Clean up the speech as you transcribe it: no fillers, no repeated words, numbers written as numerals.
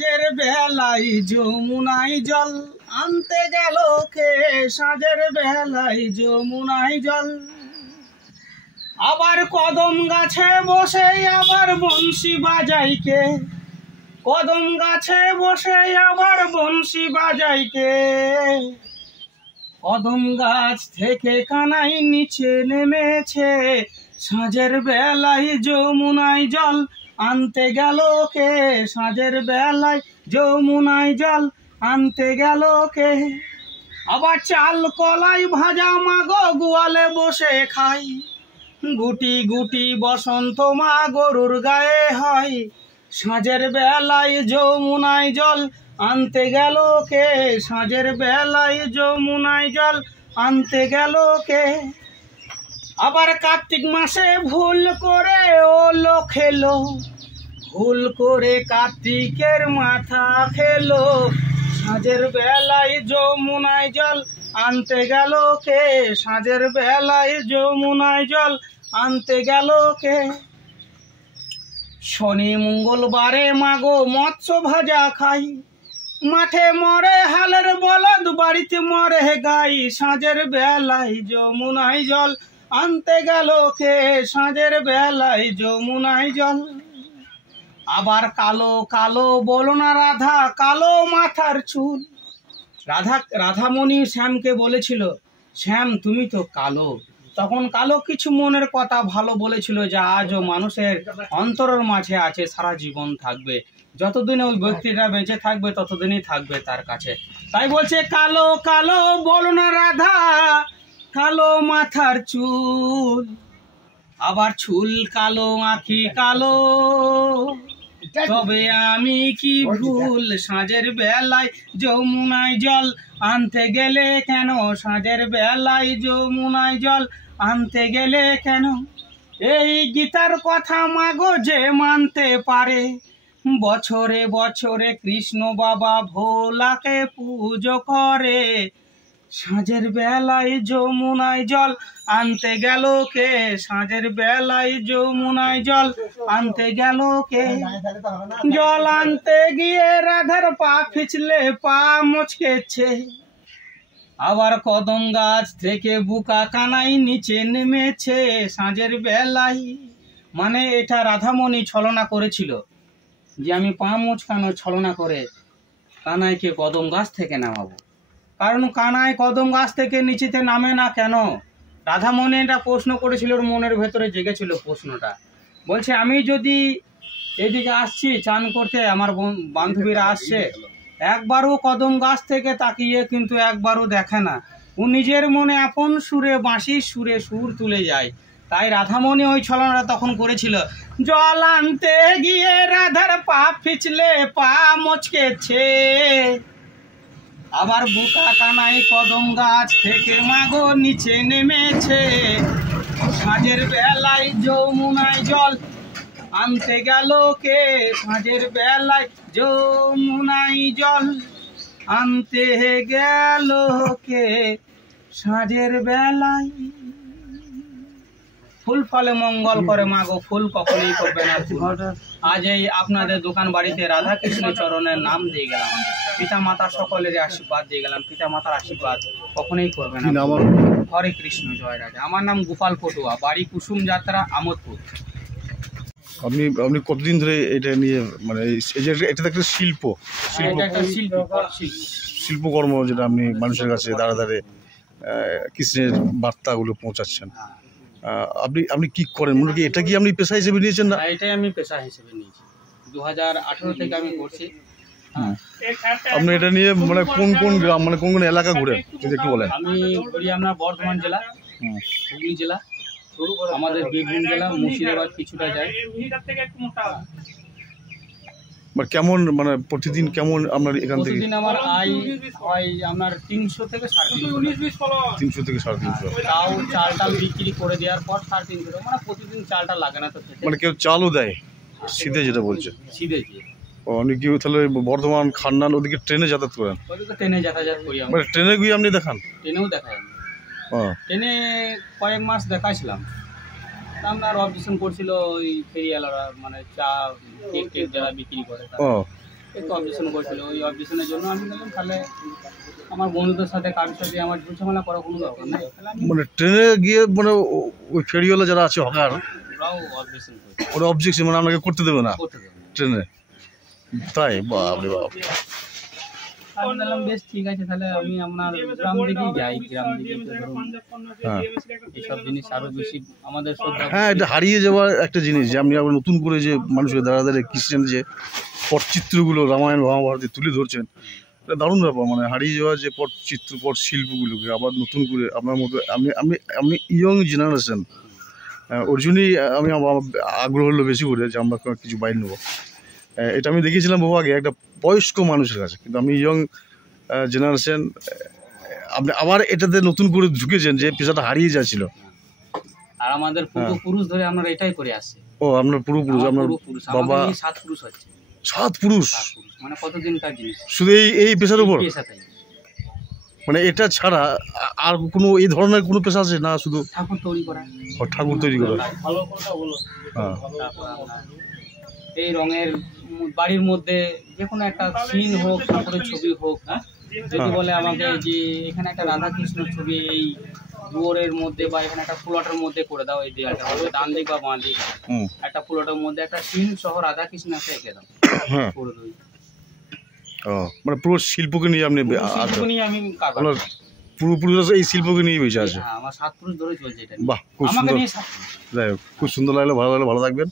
সাঁঝের বেলায় যমুনায় জল আনতে গেল কে? সাঁঝের বেলায় যমুনায় জল। আবার কদম গাছে বসে আবার বংশী বাজাই কে? কদম গাছে বসে আবার বংশী বাজাই কে? কদম গাছ থেকে কানাই নিচে নেমেছে, সাঁঝের বেলায় যমুনায় জল আনতে গেল কে? সাঁঝের বেলায় যমুনায় জল আনতে গেল কে? আবার চাল কলাই ভাজা মাগো গোয়ালে বসে খাই, গুটি গুটি বসন্ত মা গরুর গায়ে হয়। সাঁঝের বেলায় যমুনায় জল আনতে গেল কে? সাঁঝের বেলায় যমুনায় জল আনতে গেল কে? আবার কার্তিক মাসে ভুল করে ওলো খেলো, ভুল করে কার্তিকের মাথা খেলো। সাঁঝের বেলায় যমুনায় জল আনতে গেল কে? সাঁঝের বেলায় যমুনায় জল আনতে গেল কে? শনি মঙ্গলবারে মাগো মৎস্য ভাজা খাই, মাঠে মরে হালের বলদ বাড়িতে মরে গাই। সাঁঝের বেলায় যমুনায় জল আনতে গেল কে? সাঁঝের বেলায় যমুনায় জল। আবার কালো কালো বলো না রাধা, কালো মাথার চুল। রাধামণি শ্যামকে বলেছিল, শ্যাম তুমি তো কালো। তখন কালো কিছু মনের কথা ভালো বলেছিল, যা আজও মানুষের অন্তরের মাঝে আছে, সারা জীবন থাকবে। যতদিন ওই ব্যক্তিটা বেঁচে থাকবে ততদিনই থাকবে তার কাছে। তাই বলছে কালো কালো বলো না রাধা, কালো মাথার চুল। আবার চুল কালো আঁখি কালো, তবে আমি কি ভুল? সাঁঝের বেলায় যমুনায় জল আনতে গেলে কেন? সাঁঝের বেলায় যমুনায় জল আনতে গেলে কেন? এই গীতার কথা মাগো যে মানতে পারে, বছরে বছরে কৃষ্ণ বাবা ভোলাকে পুজো করে। সাঁঝের বেলায় যমুনায় জল আনতে গেল কে? সাঁঝের বেলায় যমুনায় জল আনতে গেল কে? জল আনতে গিয়ে রাধার পা পিছলে পা মচকেছে। আবার কদম গাছ থেকে বুকা কানাই নিচে নেমেছে। সাঁঝের বেলায় মানে এটা রাধামণি ছলনা করেছিল, যে আমি পা মচকানো ছলনা করে কানাইকে কদম গাছ থেকে নামাবো। কারণ কানাই কদম গাছ থেকে নিচেতে নামে না কেন? রাধামণি এটা প্রশ্ন করেছিল, ওর মনের ভেতরে জেগেছিল প্রশ্নটা। বলছে আমি যদি এদিকে আসছি চান করতে, আমার বান্ধবীরা আসছে, একবারও কদম গাছ থেকে তাকিয়ে কিন্তু একবারও দেখে না। ও নিজের মনে আপন সুরে বাঁশির সুরে সুর তুলে যায়। তাই রাধামণি ওই ছলনাটা তখন করেছিল। জল আনতে গিয়ে রাধার পা পিছলে পা মচকেছে। আবার বুকা কানাই কদম গাছ থেকে মাগো নিচে নেমেছে। সাঁঝের বেলায় যমুনায় জল আনতে গেল কে? সাঁঝের বেলায় যমুনায় জল আনতে গেল কে? সাঁঝের বেলায়। ফুল ফলে মঙ্গল করে মাগো, ফুল কখনোই করবে না। আজ এই আপনাদের দোকান বাড়িতে রাধা কৃষ্ণ চরণের নাম দিয়ে গেলাম, পিতা মাতা সকলের আশীর্বাদ দিয়ে গেলাম। পিতা মাতার আশীর্বাদ কখনোই করবে না। হরে কৃষ্ণ, জয় রাধা। আমার নাম গোপাল পটুয়া, বাড়ি কুসুম যাত্রা, আমোদপুর। আপনি আপনি কতদিন ধরে এটা নিয়ে, মানে এটা একটা শিল্প শিল্পকর্ম, যেটা আপনি মানুষের কাছে দাঁড়া দাঁড়ে কৃষ্ণের বার্তাগুলো পৌঁছাচ্ছেন। আপনি আপনি কি করেন? মনে কি এটা কি আপনি পেশা হিসেবে নিয়েছেন? না, এটাই আমি পেশা হিসেবে নিয়েছি। 2018 থেকে আমি করছি। আপনি এটা নিয়ে মানে কোন কোন গ্রাম, মানে কোন কোন এলাকা ঘুরেন যদি একটু বলেন। আমি ঘুরি আপনার বর্ধমান জেলা, হুগলি জেলা, আমাদের বীরভূম জেলা, মুর্শিদাবাদ কিছুটা যায়। কেমন মানে প্রতিদিন কেমন আপনার এখান থেকে? প্রতিদিন আমার আয় হয় আপনার 300 থেকে 350। 300 থেকে 350। তাও চাল টাল বিক্রি করে দেওয়ার পর 350। মানে প্রতিদিন চালটা লাগে না তো খেতে। মানে কেউ চালও দেয় শীতে, যেটা বলছে শীতে। আপনি কি তাহলে বর্ধমান খান্নান ওদিকে ট্রেনে যাতায়াত করেন? ওদিকে ট্রেনে যাতায়াত করি। মানে ট্রেনে গিয়ে আপনি দেখান? ট্রেনেও দেখাই আমি। ট্রেনে কয়েক মাস দেখাইছিলাম। আপনার অবজেকশন করছিল ওই ফেরিওয়ালারা, মানে চা কেক যারা বিক্রি করে, একটু অবজেকশন করেছিল, ওই অবজেকশনের জন্য আমি বললাম তাহলে আমার বন্ধুদের সাথে কারোর সাথে আমার ঝুলঝামেলা করার কোনো দরকার নেই, তাহলে আমি মানে ট্রেনে গিয়ে মানে ওই ফেরিওয়ালা যারা আছে হকার ওরাও অবজেকশন করেছি, ওরা অবজেকশন মানে আপনাকে করতে দেবে না করতে দেবো না। ট্রেনে, তাই? বাপরে বাপ। আমি বললাম বেশ ঠিক আছে, তাহলে আমি আপনার গ্রাম দিকেই যাই, গ্রাম দিকে তো ধরুন হ্যাঁ এইসব জিনিস আরো বেশি আমাদের শ্রদ্ধা। হ্যাঁ, এটা হারিয়ে যাওয়ার একটা জিনিস যে আপনি আবার নতুন করে যে মানুষের দাঁড়া দাঁড়িয়ে খ্রিস্টান যে পটচিত্রগুলো রামায়ণ মহাভারতে তুলে ধরছেন, এটা দারুণ ব্যাপার। মানে হারিয়ে যাওয়া যে পটচিত্র পট শিল্পগুলোকে আবার নতুন করে আপনার মতো আপনি আপনি আপনি ইয়ং জেনারেশন, ওর জন্যই আমি আমার আগ্রহ হলো বেশি করে যে আমরা কিছু বাইর নেবো। এটা আমি দেখেছিলাম বহু আগে একটা বয়স্ক মানুষের কাছে, কিন্তু আমি ইয়ং জেনারেশন, আপনি আবার এটাতে নতুন করে ঢুকেছেন যে পেশাটা হারিয়ে যাচ্ছিল। আর আমাদের পূর্বপুরুষ ধরে আমরা এটাই করে আসছি। ও আপনার পূর্বপুরুষ, আপনার বাবা? 7 পুরুষ হচ্ছে। 7 পুরুষ? 7 পুরুষ মানে কতদিনকার জিনিস শুধু এই পেশার উপর? পেশাটাই, মানে এটা ছাড়া আর কোনো এই ধরনের কোনো পেশা আছে না? শুধু ঠাকুর তৈরি করা। ও, ঠাকুর তৈরি করা। ভালো কথা বলো। হ্যাঁ, তারপর আপনার এই রঙের বাড়ির মধ্যে যে কোনো একটা সিন হোক, ঠাকুরের ছবি হোক, যদি বলে আমাকে যে এখানে একটা রাধা কৃষ্ণের ছবি এই দুয়ারের মধ্যে বা এখানে একটা ফুলটের মধ্যে করে দাও, এই দেয়ালটা হবে ডান দিক বা বাঁ দিক একটা ফুলটের মধ্যে একটা সিন সহ রাধা কৃষ্ণ একটা এঁকে দাও, হ্যাঁ। করে দিই। ও, মানে পুরো শিল্পকে নিয়ে আপনি শিল্প নিয়ে আমি কারবার আপনার করি। পূর্বপুরুষ এই শিল্পকে নিয়ে বেঁচে আছে? হ্যাঁ, আমার 7 পুরুষ ধরে চলছে এটা নিয়ে। বাহ, খুব আমাকে সুন্দর। নিয়ে 7 পুরুষ। যাই হোক, খুব সুন্দর লাগলো, ভালো লাগলো, ভালো থাকবেন।